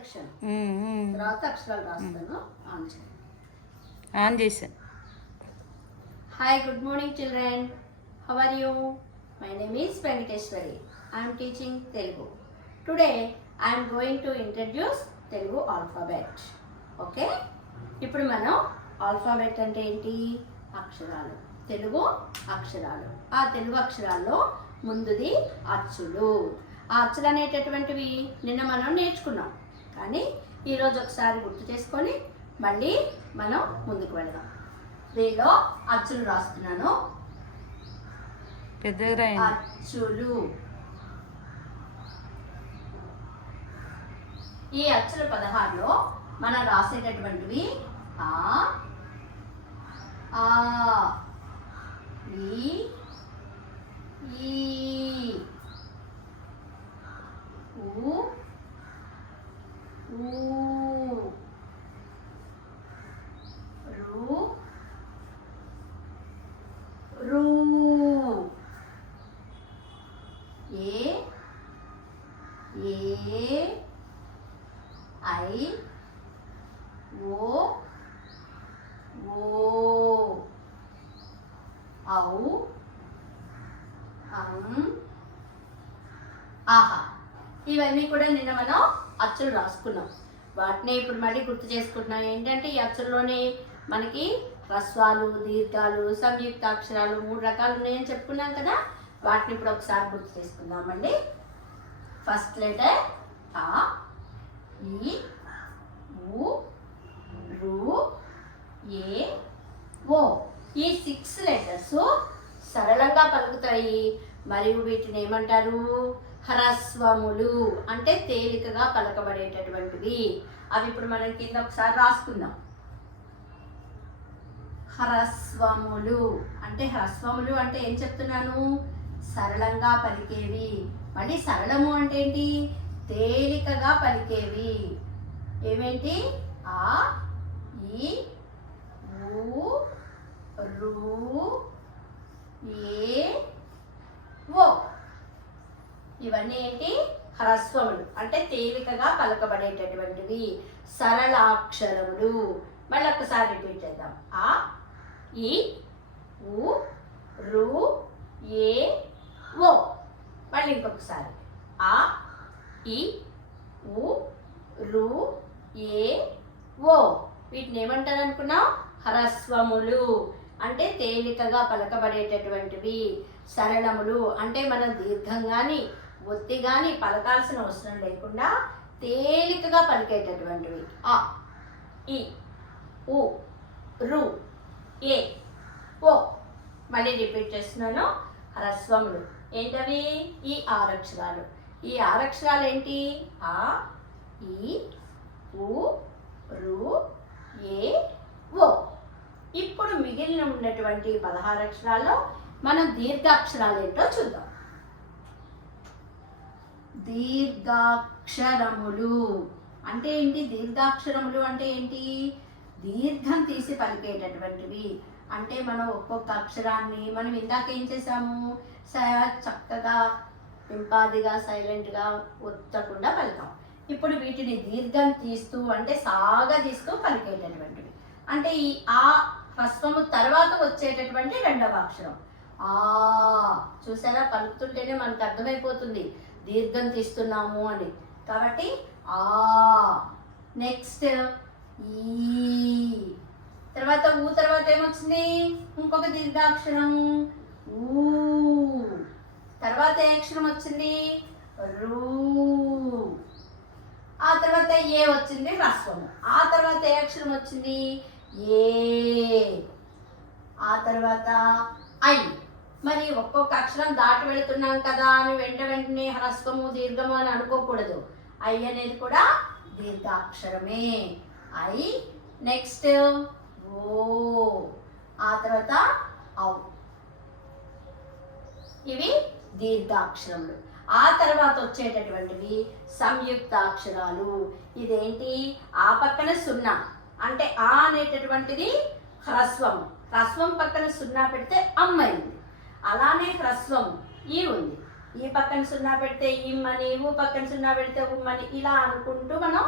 Section తర్వాత అక్షరాలు రాస్తాను. ఆన్ చేశాను. Hi, good morning children. How are you? My name is Venkateshwari. I'm teaching Telugu. Today I'm going to introduce Telugu alphabet. Okay, ఇప్పుడు మనం alphabet అంటే ఏంటి? అక్షరాలు, తెలుగు అక్షరాలు. ఆ తెలుగు అక్షరాల్లో ముందుది అచ్చులు. ఆ అచ్చులు అనేటటువంటివి నిన్న మనం నేర్చుకున్నాం, కానీ ఈరోజు ఒకసారి గుర్తు చేసుకొని మళ్ళీ మనం ముందుకు వెళదాం. దీనిలో అచ్చులు రాస్తున్నాను. అచ్చులు. ఈ అచ్చుల 16లో మనం రాసేటటువంటివి ఆ, ఈ, ఊ, రు, రు, ఏ, ఐ, ఓ, ఔ, ఆహా. ఇవన్నీ కూడా నిన్న మనం అచ్చులు రాసుకున్నాం. వాటిని ఇప్పుడు మళ్ళీ గుర్తు చేసుకుంటున్నాం. ఏంటంటే ఈ అచ్చుల్లోనే మనకి హ్రస్వాలు, దీర్ఘాలు, సంయుక్తాక్షరాలు 3 రకాలు ఉన్నాయని చెప్పుకున్నాం కదా. వాటిని ఇప్పుడు ఒకసారి గుర్తు చేసుకుందామండి. ఫస్ట్ లెటర్ ఆ, ఈ, ఊ, రు, ఏ, ఓ. ఈ 6 లెటర్స్ సరళంగా పలుకుతాయి మరియు వీటిని ఏమంటారు? హ్రస్వములు. అంటే తేలికగా పలకబడేటటువంటివి. అవి ఇప్పుడు మనం కింద ఒకసారి రాసుకుందాం. హ్రస్వములు అంటే, హ్రస్వములు అంటే ఏం చెప్తున్నాను? సరళంగా పలికేవి. మళ్ళీ సరళము అంటే ఏంటి? తేలికగా పలికేవి. ఏమేంటి? ఆ, ఈ, ఊ, రు, ఏ, ఓ. ఇవన్నీ ఏంటి? హ్రస్వములు అంటే తేలికగా పలకబడేటటువంటివి, సరళాక్షరములు. మళ్ళీ ఒక్కసారి రిపీట్ చేద్దాం. ఆ, ఈ, ఊ, రు, ఏ, ఓ. మళ్ళీ ఇంకొకసారి. ఆ, ఈ, ఊ, రు, ఏ, ఓ. వీటిని ఏమంటారు అనుకున్నాం? హ్రస్వములు అంటే తేలికగా పలకబడేటటువంటివి. సరళములు అంటే మనం దీర్ఘం కానీ ఒత్తి కానీ పలకాల్సిన అవసరం లేకుండా తేలికగా పలికేటటువంటివి. ఆ, ఈ, ఊ, రు, ఏ, ఓ. మళ్ళీ రిపీట్ చేస్తున్నాను. హ్రస్వములు ఏంటవి? ఈ 6 అక్షరాలు. ఈ 6 అక్షరాలు ఏంటి? ఆ, ఈ, ఊ, రు, ఏ, ఓ. ఇప్పుడు మిగిలిన ఉన్నటువంటి 16 అక్షరాల్లో మనం దీర్ఘాక్షరాలు ఏంటో చూద్దాం. దీర్ఘాక్షరములు అంటే ఏంటి? దీర్ఘాక్షరములు అంటే ఏంటి? దీర్ఘం తీసి పలికేటటువంటివి. అంటే మనం ఒక్కొక్క అక్షరాన్ని మనం ఇందాక ఏం చేసాము? చక్కగా పింపాదిగా సైలెంట్గా ఒత్తకుండా పలికాం. ఇప్పుడు వీటిని దీర్ఘం తీస్తూ అంటే సాగా తీస్తూ పలికేటటువంటివి. అంటే ఈ ఆ హ్రస్వము తర్వాత వచ్చేటటువంటి 2వ అక్షరం ఆ. చూసారా? పలుకుతుంటేనే మనకు అర్థమైపోతుంది దీర్ఘం తీస్తున్నాము అని. కాబట్టి ఆ. నెక్స్ట్ ఈ. తర్వాత ఊ తర్వాత ఏమొచ్చింది? ఇంకొక దీర్ఘాక్షరం ఊ. తర్వాత ఏ అక్షరం వచ్చింది? రు. ఆ తర్వాత ఏ వచ్చింది? హ్రస్వము. ఆ తర్వాత ఏ అక్షరం వచ్చింది? ఏ. ఆ తర్వాత ఐ. మరి ఒక్కొక్క అక్షరం దాటి వెళుతున్నాం కదా అని వెంటనే హ్రస్వము దీర్ఘము అని అనుకోకూడదు. ఐ అనేది కూడా దీర్ఘాక్షరమే. ఐ. నెక్స్ట్ ఓ. ఆ తర్వాత ఔ. ఇవి దీర్ఘాక్షరములు. ఆ తర్వాత వచ్చేటటువంటివి సంయుక్తాక్షరాలు. ఇదేంటి? ఆ పక్కన 0 అంటే ఆ అనేటటువంటిది హ్రస్వం. హ్రస్వం పక్కన 0 పెడితే అమ్మైంది. అలానే హ్రస్వం ఈ ఉంది. ఈ పక్కన 0 పెడితే ఇమ్మని, ఊ పక్కన 0 పెడితే ఉమ్మని, ఇలా అనుకుంటూ మనం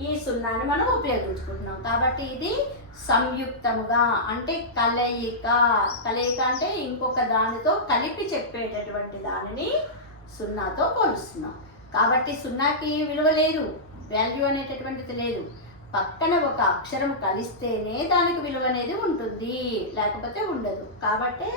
ఈ సున్నాని మనం ఉపయోగించుకుంటున్నాం. కాబట్టి ఇది సంయుక్తముగా అంటే కలయిక. కలయిక అంటే ఇంకొక దానితో కలిపి చెప్పేటటువంటి దానిని సున్నాతో పోలుస్తున్నాం. కాబట్టి సున్నాకి విలువ లేదు, వాల్యూ అనేటటువంటిది లేదు. పక్కన ఒక అక్షరం కలిస్తేనే దానికి విలువ అనేది ఉంటుంది, లేకపోతే ఉండదు. కాబట్టి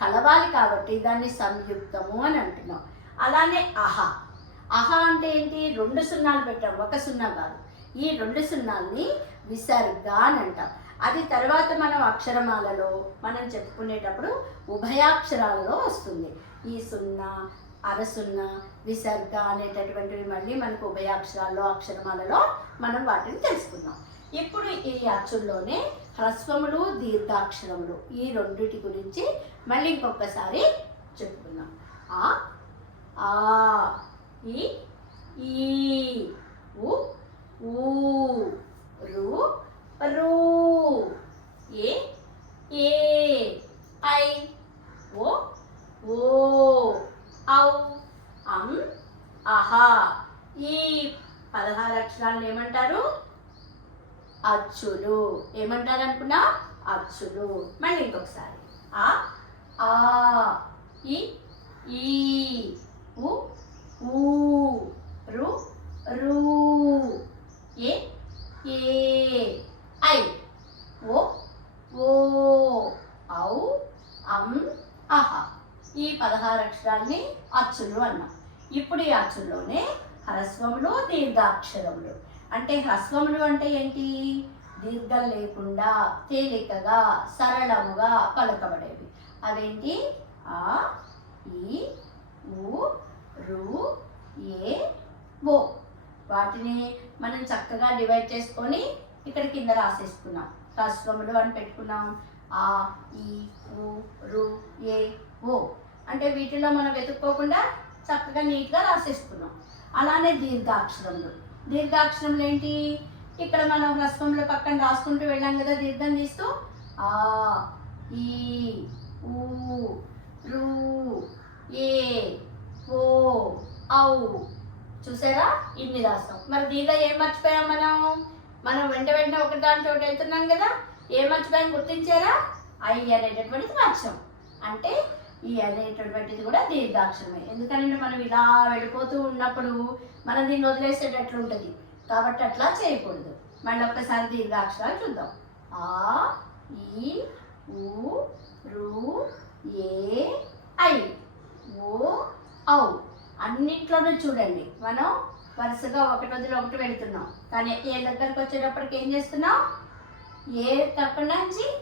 కలవాలి, కాబట్టి దాన్ని సంయుక్తము అని అంటున్నాం. అలానే అహ. అహ అంటే ఏంటి? 2 సున్నాలు పెట్టాం, ఒక సున్నా కాదు. ఈ 2 సున్నాల్ని విసర్గ అని అంటాం. అది తర్వాత మనం అక్షరమాలలో మనం చెప్పుకునేటప్పుడు ఉభయాక్షరాలలో వస్తుంది. ఈ సున్నా, అరసున్నా, విసర్గ అనేటటువంటివి మళ్ళీ మనకు ఉభయాక్షరాల్లో అక్షరమాలలో మనం వాటిని తెలుసుకున్నాం. ఇప్పుడు ఈ అచ్చుల్లోనే హ్రస్వములు, దీర్ఘాక్షరములు ఈ రెండిటి గురించి మళ్ళీ ఇంకొకసారి చెప్పుకుందాం. ఆ, ఆ, ఈ, ఈ, ఉ, ఊ, రు, రూ, ఏ, ఏ, ఐ, ఓ, ఓ, ఔ, అం, అహ. ఈ 16 అక్షరాలను ఏమంటారు? అచ్చులు. ఏమంటారు అనుకున్నా? అచ్చులు. మళ్ళీ ఇంకొకసారి. ఆ, ఆ, ఈ, ఈ, ఉ, ఊ, రు, రూ, ఏ, ఏ, ఐ, ఓ, ఓ, ఔ, అం, అహ. ఈ 16 అక్షరాల్ని అచ్చులు అన్నాం. ఇప్పుడు ఈ అచ్చుల్లోనే హ్రస్వములు, దీర్ఘాక్షరములు. అంటే హ్రస్వములు అంటే ఏంటి? దీర్ఘం లేకుండా తేలికగా సరళముగా పలకబడేవి. అవేంటి? ఆ, ఈ, ఊ, రు, ఏ, ఓ. వాటిని మనం చక్కగా డివైడ్ చేసుకొని ఇక్కడ కింద రాసేసుకున్నాం. హ్రస్వములు అని పెట్టుకున్నాం. ఆ, ఈ, ఊ, రు, ఏ, ఓ. అంటే వీటిలో మనం వెతుక్కోకుండా చక్కగా నీట్గా రాసేసుకున్నాం. అలానే దీర్ఘాక్షరములు. దీర్ఘాక్షరములు ఏంటి? ఇక్కడ మనం హ్రస్వముల పక్కన రాసుకుంటూ వెళ్ళాం కదా, దీర్ఘం తీస్తూ. ఆ, ఈ, ఊ, రు, ఏ, ఓ, ఔ. చూసారా? ఇన్ని రాస్తాం. మరి దీనిలో ఏం మర్చిపోయాం మనం వెంట వెంటనే ఒకటి దాంట్లో వెళ్తున్నాం కదా, ఏం మర్చిపోయాం గుర్తించారా? ఐ అనేటటువంటిది మర్చాం. అంటే ఈ అనేటటువంటిది కూడా దీర్ఘాక్షరమే. ఎందుకంటే మనం ఇలా వెళ్ళిపోతూ ఉన్నప్పుడు మనం దీన్ని వదిలేసేటట్లు ఉంటుంది. కాబట్టి అట్లా చేయకూడదు. మళ్ళీ ఒక్కసారి దీర్ఘాక్షరాలు చూద్దాం. ఆ, ఈ, ఊ, రు, ఏ, ఐ, ఓ, ఔ. అన్నింట్లోనూ చూడండి మనం వరుసగా ఒకటి వదిలి ఒకటి వెళుతున్నాం. కానీ ఏ దగ్గరకు వచ్చేటప్పటికి ఏం చేస్తున్నాం? ఏ తప్ప నుంచి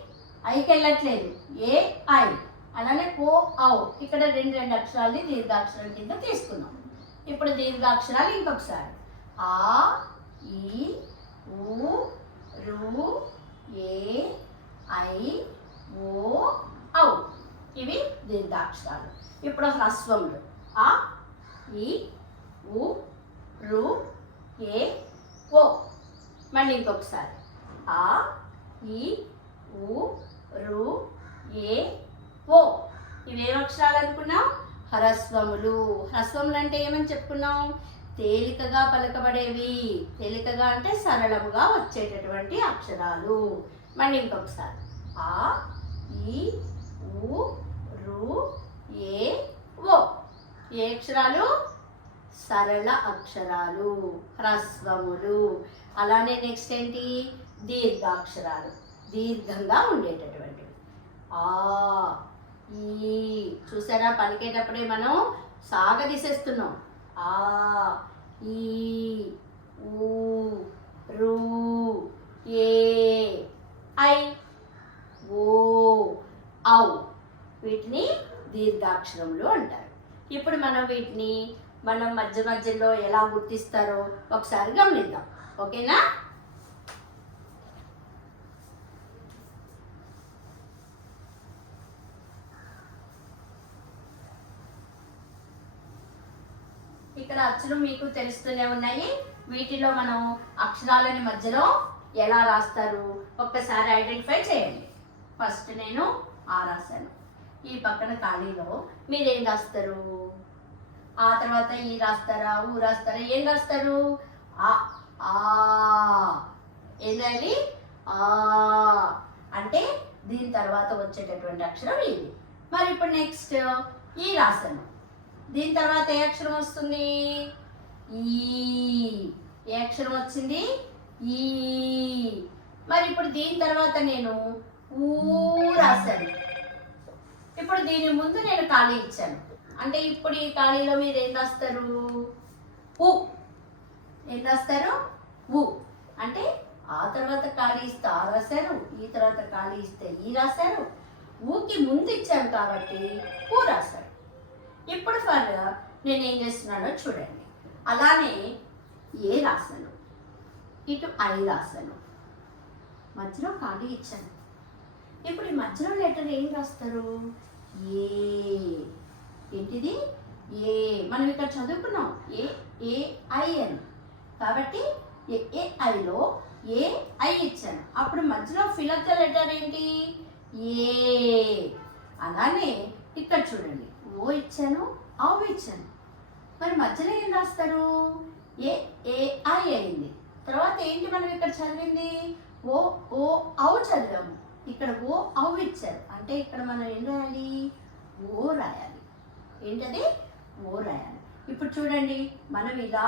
ఐకి వెళ్ళట్లేదు. ఏ, ఐ. అలానే ఓ, ఔ. ఇక్కడ రెండు అక్షరాలని దీర్ఘాక్షరాల కింద తీసుకున్నాం. ఇప్పుడు దీర్ఘాక్షరాలు ఇంకొకసారి. ఆ, ఈ, ఊ, రు, ఏ, ఐ, ఓ, ఔ. ఇవి దీర్ఘాక్షరాలు. ఇప్పుడు హ్రస్వములు. ఆ, ఈ, ఊ, రు, ఏ, ఓ. మళ్ళీ ఇంకొకసారి. ఆ, ఈ, ఊ, రు, ఏ, ఓ. ఇవేం అక్షరాలు అనుకున్నాం? హ్రస్వములు. హ్రస్వములు అంటే ఏమని చెప్పుకున్నాం? తేలికగా పలకబడేవి. తేలికగా అంటే సరళముగా వచ్చేటటువంటి అక్షరాలు. మళ్ళీ ఇంకొకసారి. ఆ, ఈ, ఊ, రు, ఏ, ఓ. ఏ అక్షరాలు? సరళ అక్షరాలు, హ్రస్వములు. అలానే నెక్స్ట్ ఏంటి? దీర్ఘాక్షరాలు, దీర్ఘంగా ఉండేటటువంటివి. ఆ, ఈ. చూసారా? పలికేటప్పుడే మనం సాగదీసేస్తున్నాం. ఆ, ఈ, ఊ, రు, ఏ, ఐ, ఓ, ఔ. వీటిని దీర్ఘాక్షరములు అంటారు. ఇప్పుడు మనం వీటిని మధ్య మధ్యలో ఎలా గుర్తిస్తారో ఒకసారి గమనిద్దాం. ఓకేనా? ఇక్కడ అచ్చులు మీకు తెలుస్తూనే ఉన్నాయి. వీటిలో మనం అక్షరాలని మధ్యలో ఎలా రాస్తారు ఒక్కసారి ఐడెంటిఫై చేయండి. ఫస్ట్ నేను ఆ రాశాను. ఈ పక్కన ఖాళీలో మీరేం రాస్తారు? ఆ తర్వాత ఈ రాస్తారా, ఊ రాస్తారా? ఏం రాస్తారు? ఆ, ఆ. వచ్చేటటువంటి అక్షరం ఇది. మరి ఇప్పుడు నెక్స్ట్ ఈ రాశాను. దీని తర్వాత ఏ అక్షరం వస్తుంది? ఈ. ఏ అక్షరం వచ్చింది? ఈ. మరి ఇప్పుడు దీని తర్వాత నేను ఊ రాశాను. ఇప్పుడు దీని ముందు నేను ఖాళీ ఇచ్చాను. అంటే ఇప్పుడు ఈ ఖాళీలో మీరు ఏం రాస్తారు? ఊ. ఏం రాస్తారు? ఊ. అంటే ఆ తర్వాత ఖాళీ ఇస్తే ఆ రాశారు, ఈ తర్వాత ఖాళీ ఇస్తే ఈ రాశారు, ఊకి ముందు ఇచ్చాను కాబట్టి ఊ రాశారు. ఇప్పుడు నేను ఏం చేస్తున్నానో చూడండి. అలానే ఏ రాశాను, ఇటు ఐ రాశాను, మధ్యలో ఖాళీ ఇచ్చాను. ఇప్పుడు ఈ మధ్యలో లెటర్ ఏం రాస్తారు? ఏ. ఏంటిది? ఏ. మనం ఇక్కడ చదువుకున్నాం ఏ ఏ ఐ అని. కాబట్టి ఏ ఐలో ఏ ఐ ఇచ్చాను. అప్పుడు మధ్యలో ఫిల్ ద లెటర్ ఏంటి? ఏ. అలానే ఇక్కడ చూడండి, ఓ ఇచ్చాను, ఆవు ఇచ్చాను. మరి మధ్యలో ఏం రాస్తారు? ఏ ఏ ఐ అయింది. తర్వాత ఏంటి మనం ఇక్కడ చదివింది? ఓ ఓ ఔ చదివాము. ఇక్కడ ఓ ఔ ఇచ్చారు. అంటే ఇక్కడ మనం ఏం రాయాలి? ఓ రాయాలి. ఏంటది? ఓ రాయాలి. ఇప్పుడు చూడండి, మనం ఇలా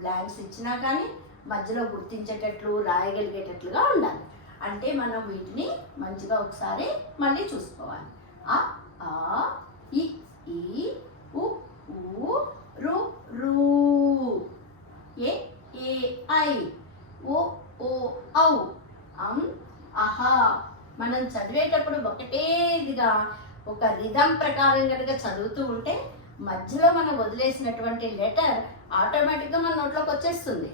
బ్లాంక్స్ ఇచ్చినా కానీ మధ్యలో గుర్తించేటట్లు రాయగలిగేటట్లుగా ఉండాలి. అంటే మనం వీటిని మంచిగా ఒకసారి మళ్ళీ చూసుకోవాలి. ఆ ఆ ఇ ఈ ఉ ఊ రు రు. ఏ ఏ ఐ ఓ ఓ ఔ అం అహా. మనం చదివేటప్పుడు ఒకటే ఇదిగా ఒక రిథం ప్రకారం కనుక చదువుతూ ఉంటే మధ్యలో మనం వదిలేసినటువంటి లెటర్ ఆటోమేటిక్గా మన నోట్లోకి వచ్చేస్తుంది.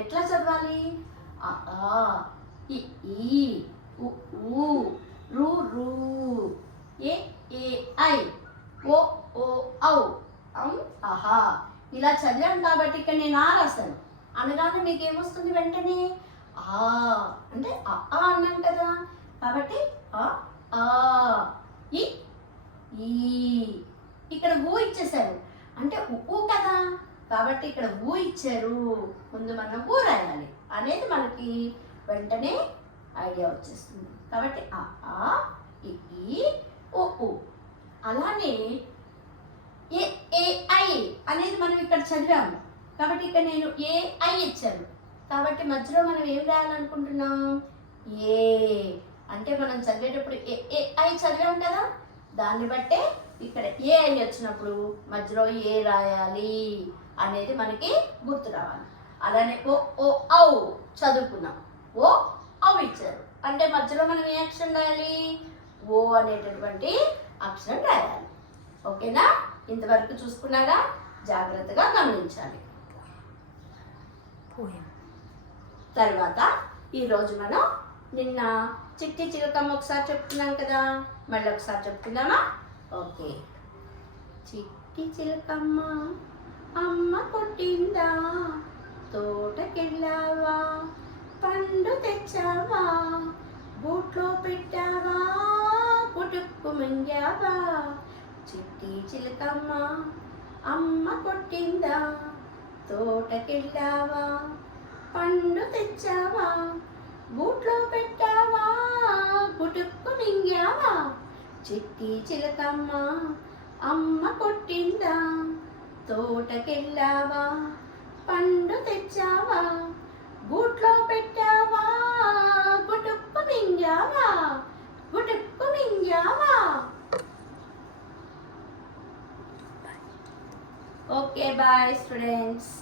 ఎట్లా చదవాలి? ఆ ఆ ఇ ఈ ఉ ఊ రు రు. ఏ ఏ ఐ ఓ ఓ ఔ అం అహా. ఇలా చదివాను కాబట్టి ఇక్కడ నేను ఆ రాశాను. అనగానే మీకు ఏమొస్తుంది వెంటనే? ఆ. అంటే ఆ అన్నాను కదా, కాబట్టి ఆ ఆ ఇ ఈ. ఇక్కడ ఊ ఇచ్చేసారు అంటే ఊ కదా, కాబట్టి ఇక్కడ ఊ ఇచ్చారు, ముందు మనం ఊ రాయాలి అనేది మనకి వెంటనే ఐడియా వచ్చేస్తుంది. కాబట్టి ఆ ఆ ఇ ఈ ఓ ఊ. అలానే ఏ ఏ ఐ అనేది మనం ఇక్కడ చదివాము కాబట్టి ఇక్కడ నేను ఏ ఐ ఇచ్చాను. కాబట్టి మధ్యలో మనం ఏం రాయాలనుకుంటున్నాం? ఏ. అంటే మనం చదివేటప్పుడు ఏ ఏ ఐ చదివాం కదా, దాన్ని బట్టే ఇక్కడ ఏ ఐ వచ్చినప్పుడు మధ్యలో ఏ రాయాలి అనేది మనకి గుర్తు రావాలి. అలానే ఓ ఓ ఔ చదువుకున్నాం, ఓ ఔ ఇచ్చారు అంటే మధ్యలో మనం ఏ అక్షరం రాయాలి? ఓ అనేటటువంటి అక్షరం రాయాలి. ఓకేనా? ఇంతవరకు చూసుకున్నారా? జాగ్రత్తగా గమనించాలి. తర్వాత ఈరోజు మనం నిన్న చిట్టి చిలకమ్మ ఒకసారి చెప్తున్నాం కదా, మళ్ళీ ఒకసారి చెప్తున్నామా? ఓకే. చిట్టి చిలకమ్మ అమ్మ కొట్టిందా, తోటకెళ్ళావా, పండు తెచ్చావా, బూట్లో పెట్టావా, పుటుక్కు మింగావా. చిట్టి చిలకమ్మ అమ్మ కొట్టిందా, తోటకెళ్ళావా, పండు తెచ్చావా, బూట్లో పెట్టావా, పుటుక్కు మింగావా. చిట్టి చిలకమ్మ అమ్మ కొట్టిందా, తోటకెళ్ళావా, పండు తెచ్చావా, బూట్లో పెట్టావా, పుటుక్కు మింగావా, పుటుక్కు మింగావా. Okay, bye students.